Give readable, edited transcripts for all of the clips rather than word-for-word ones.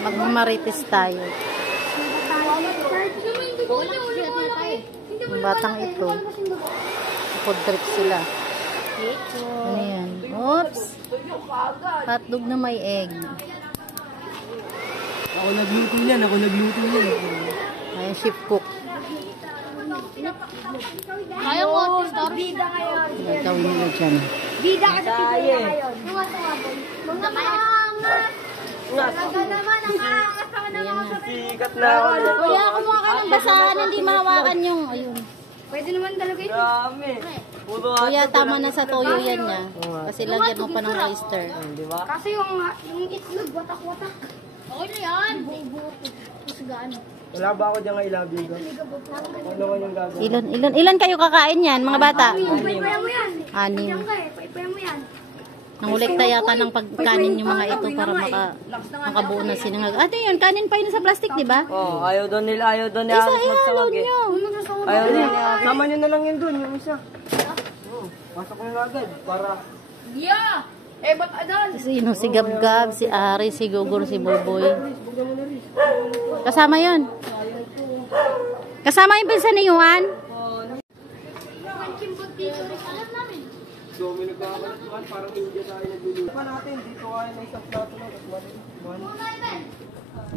Magmamarites tayo. Yung batang ito. Food trip sila. Ano yan? Oops! Hotdog na may egg. Ako nagluto yan. Ayan, chef cook. Ayaw mo, tistor. Bida ngayon. Gagawin nila dyan. Bida ka sa pipila ngayon. Talaga naman, ang aangas pa ka naman sa Sikat na ako. Kuya, kumuha ka ng basahan, hindi mahawakan yung, ayun. Pwede naman talaga yun. Dami. Puro Kuya, tama na sa toyo yan niya. Kasi lagyan mo pa ng oyster. di ba? Kasi yung itlog, watak-watak. Okay na yan. Bubuto. Pusgaan. Wala ba ako dyan nga ilabig? Ano naman yung gagawin? Ilan kayo kakain yan, mga bata? Paipaya mo yan. Anim. Diyan ka eh. Paipaya mo yan. Nangulekta yata ng pagkanin yung mga ito para makabuo na sinangag. Ate yun, kanin pa yun sa plastic, di ba? Oh, ayaw doon nila Isa halos ihalo magsawag eh. nyo. Ayaw nila. Sama nyo na lang yun doon, yung isa. Pasok nyo na agad para... Yeah! Eh, ba't adan? Sino? Si Gabgab, si Ari, si Gugor, si Boboy. Kasama yun. Kasama yung pinsan ni Juan. So, may nagkakalat parang India tayo nagluluto. Pa natin, dito kayo na isang plato na.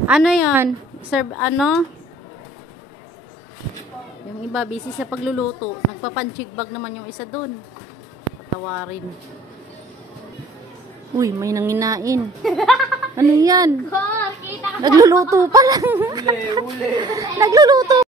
Ano yun? Serve, ano? Yung iba, busy sa pagluluto. Nagpapanchig bag naman yung isa dun. Patawarin. Uy, may nanginain. Ano yan? Nagluluto pa lang. Uli. Nagluluto.